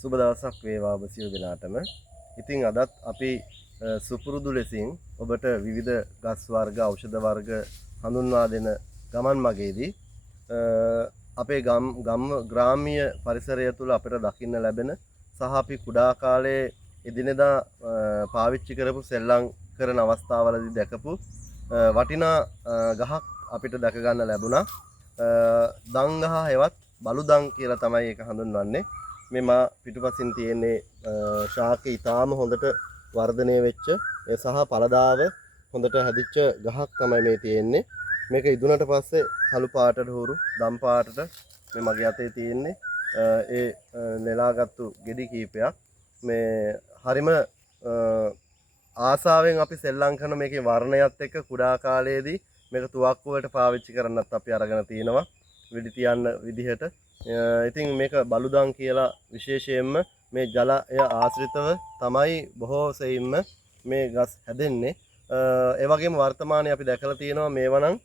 සුබ දවසක් වේවා ඔබ සියලු දෙනාටම. ඉතින් අදත් අපි සුපුරුදු ලෙසින් ඔබට විවිධ ගස් වර්ග, ඖෂධ වර්ග හඳුන්වා දෙන ගමන් මගේදී අපේ ග්‍රාම්‍ය පරිසරය තුළ අපිට දකින්න ලැබෙන සහ අපි කුඩා කාලයේ එදිනෙදා පාවිච්චි කරපු සෙල්ලම් කරන අවස්ථාවලදී දැකපු වටිනා ගහක් අපිට දැක ගන්න ලැබුණා. දන් ගහ හෙවත් බලු දන් කියලා තමයි ඒක හඳුන්වන්නේ. මේ මා පිටුපසින් තියෙන්නේ ශාකේ ඊටාම හොඳට වර්ධනය වෙච්ච සහ පළදාව හොඳට හැදිච්ච ගහක් තමයි මේ තියෙන්නේ. මේක ඉදුණට පස්සේ කළු පාටට හුරු දම් පාටට මේ මගේ අතේ තියෙන්නේ ඒ නෙලාගත්තු ගෙඩි කීපයක්. මේ හරිම ආසාවෙන් අපි සෙල්ලම් කරන මේකේ වර්ණයත් එක්ක කුඩා කාලයේදී මේක තුවක්කු වලට පාවිච්චි කරන්නත් අපි අරගෙන තිනවා විඩි තියන්න විදිහට. ඉතින් මේක බලුදන් කියලා විශේෂයෙන්ම මේ ජලය ආශ්‍රිතව තමයි බොහෝ සෙයින්ම මේ ගස් හැදෙන්නේ. ඒ වගේම වර්තමානයේ අපි දැකලා තියෙනවා මේවනම්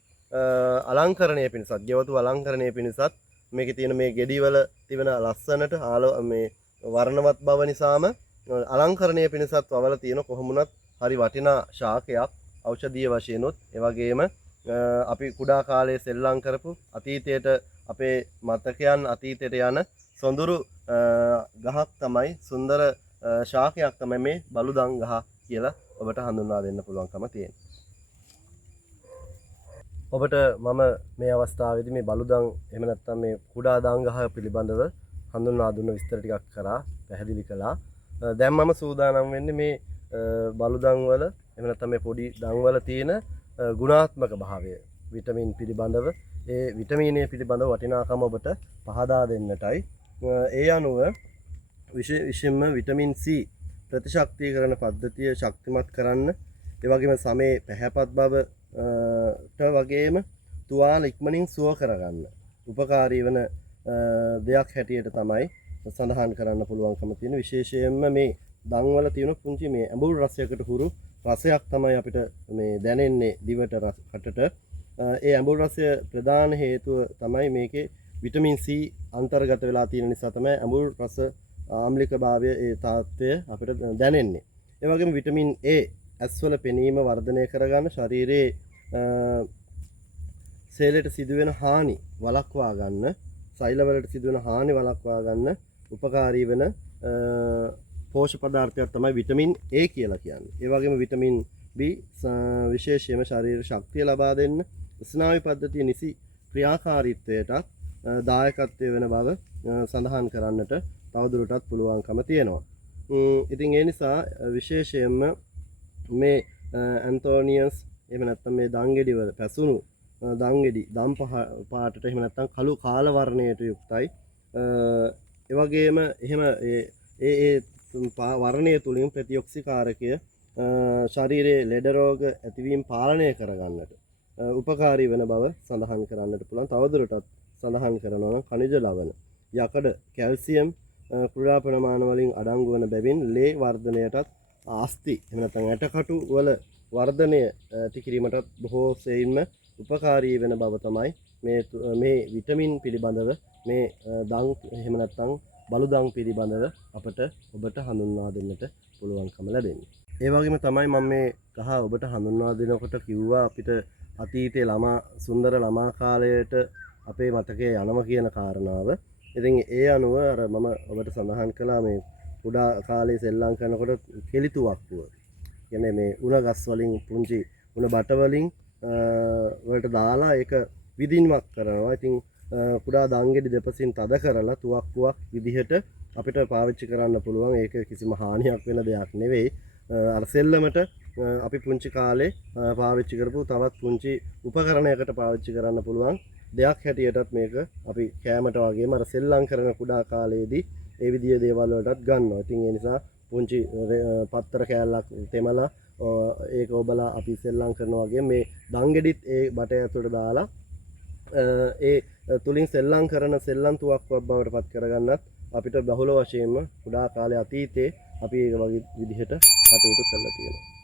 අලංකරණය පිණිසත්, ගෙවතු අලංකරණය පිණිසත් මේකේ තියෙන මේ ගෙඩි වල තිබෙන ලස්සනට මේ වර්ණවත් බව නිසාම අලංකරණය පිණිසත් වවලා තියෙන කොහොමුණත් හරි වටිනා ශාකයක් ඖෂධීය වශයෙන්ුත් ඒ වගේම අපි කුඩා කාලයේ සෙල්ලම් කරපු අතීතයට අපේ මතකයන් අතීතයට යන සොඳුරු ගහක් තමයි සුන්දර ශාකයක් තමයි මේ බලුදන් ගහ කියලා ඔබට හඳුන්වා දෙන්න පුළුවන්කම තියෙනවා. ඔබට මම මේ අවස්ථාවේදී මේ බලුදන් එහෙම නැත්නම් මේ කුඩා දන් ගහ පිළිබඳව හඳුන්වා දුන්න විස්තර ටිකක් කරා පැහැදිලි කළා. දැන් මම සූදානම් වෙන්නේ මේ බලුදන් වල එහෙම නැත්නම් මේ පොඩි දන් වල තියෙන ගුණාත්මක භාවය විටමින් පිළිබඳව ඒ විටමිනය පිළිබඳව වටිනාකම ඔබට පහදා දෙන්නටයි. ඒ අනුව විශේෂයෙන්ම විටමින් C ප්‍රතිශක්තිකරණ පද්ධතිය ශක්තිමත් කරන්න, ඒ වගේම සමේ පැහැපත් බවට වගේම තුවාල ඉක්මනින් සුව කරගන්න උපකාරී වන දෙයක් හැටියට තමයි සඳහන් කරන්න පුළුවන්කම තියෙන. විශේෂයෙන්ම මේ දන් වල තියෙන පුංචි මේ ඇඹුල් රසයකට හුරු රසයක් තමයි අපිට මේ දැනෙන්නේ දිවට රසකට. ඒ ඇඹුල් රසය ප්‍රධාන හේතුව තමයි මේකේ විටමින් C අන්තර්ගත වෙලා තියෙන නිසා තමයි ඇඹුල් රස ආම්ලික භාවය ඒ තාත්වය අපිට දැනෙන්නේ. ඒ වගේම විටමින් A ඇස්වල පෙනීම වර්ධනය කරගන්න, ශරීරයේ සේලයට සිදුවෙන හානි වළක්වා ගන්න, සෛලවලට සිදුවෙන හානි වළක්වා ගන්න උපකාරී වෙන පෝෂක පදාර්ථයක් තමයි විටමින් A කියලා කියන්නේ. ඒ වගේම විටමින් B විශේෂයෙන්ම ශරීර ශක්තිය ලබා දෙන්න, ස්නායු පද්ධතිය නිසි ක්‍රියාකාරීත්වයටත් දායකත්වය වෙන බව සඳහන් කරන්නට තවදුරටත් පුළුවන්කම තියෙනවා. ඉතින් ඒ නිසා විශේෂයෙන්ම මේ ඇන්තෝනියස් එහෙම නැත්නම් මේ දංගෙඩි වල පැසුණු දංගෙඩි දම් පාටට එහෙම නැත්නම් කළු කාල වර්ණයට යුක්තයි. ඒ වගේම එහෙම ඒ වර්ණය තුලින් ප්‍රතිඔක්සිකාරකය ශරීරයේ ලෙඩ රෝග ඇතිවීම පාලනය කරගන්නට උපකාරී වෙන බව සඳහන් කරන්නට පුළුවන්. තවදුරටත් සඳහන් කරනවා නම් khනිජ ලවණ, යකඩ, කැල්සියම් ක්‍රීඩා ප්‍රමාණ වලින් අඩංගු වන බැවින් ලේ වර්ධනයටත් ආස්ති එහෙම නැත්නම් ඇටකටු වල වර්ධනය කිරීමටත් බොහෝ සෙයින්ම උපකාරී වෙන බව තමයි මේ විටමින් පිළිබඳව මේ දන් එහෙම නැත්නම් බලුදන් පිළිබඳව ඔබට හඳුන්වා දෙන්නට පුළුවන්කම ලැබෙන්නේ. ඒ වගේම තමයි මම මේ ගහ ඔබට හඳුන්වා දෙනකොට කිව්වා අපිට අතීතයේ සුන්දර ළමා කාලයට අපේ මතකයේ යනවා කියන කාරණාව. ඉතින් ඒ අනුව අර මම ඔබට සඳහන් කළා මේ කුඩා කාලේ සෙල්ලම් කරනකොට කෙලිතුවක්කුව. කියන්නේ මේ උණ ගස් වලින් පුංචි උණ බට වලින් වලට දාලා ඒක විදින්මක් කරනවා. ඉතින් කුඩා දංගෙඩි දෙපසින් තද කරලා තුවක්කුවක් විදිහට අපිට පාවිච්චි කරන්න පුළුවන්. ඒක කිසිම හානියක් වෙන දෙයක් නෙවෙයි. අර සෙල්ලමට අපි පුංචි කාලේ පාවිච්චි කරපු තවත් පුංචි උපකරණයකට පාවිච්චි කරන්න පුළුවන් දෙයක් හැටියටත් මේක අපි කෑමට වගේම අර සෙල්ලම් කරන කුඩා කාලයේදී ඒ විදිහේ දේවල් වලටත් ගන්නවා. ඉතින් ඒ නිසා පුංචි පත්තර කෑල්ලක් තෙමලා ඒක ඔබලා අපි සෙල්ලම් කරනවා වගේ මේ දංගෙඩිත් ඒ බටය ඇතුළට දාලා ඒ තුලින් සෙල්ලම් කරන සෙල්ලම් තුවක්කුවක් බවට පත් කරගන්නත් අපිට බහුල වශයෙන්ම කුඩා කාලේ අතීතයේ අපි ඒ වගේ විදිහට කටයුතු කරලා තියෙනවා.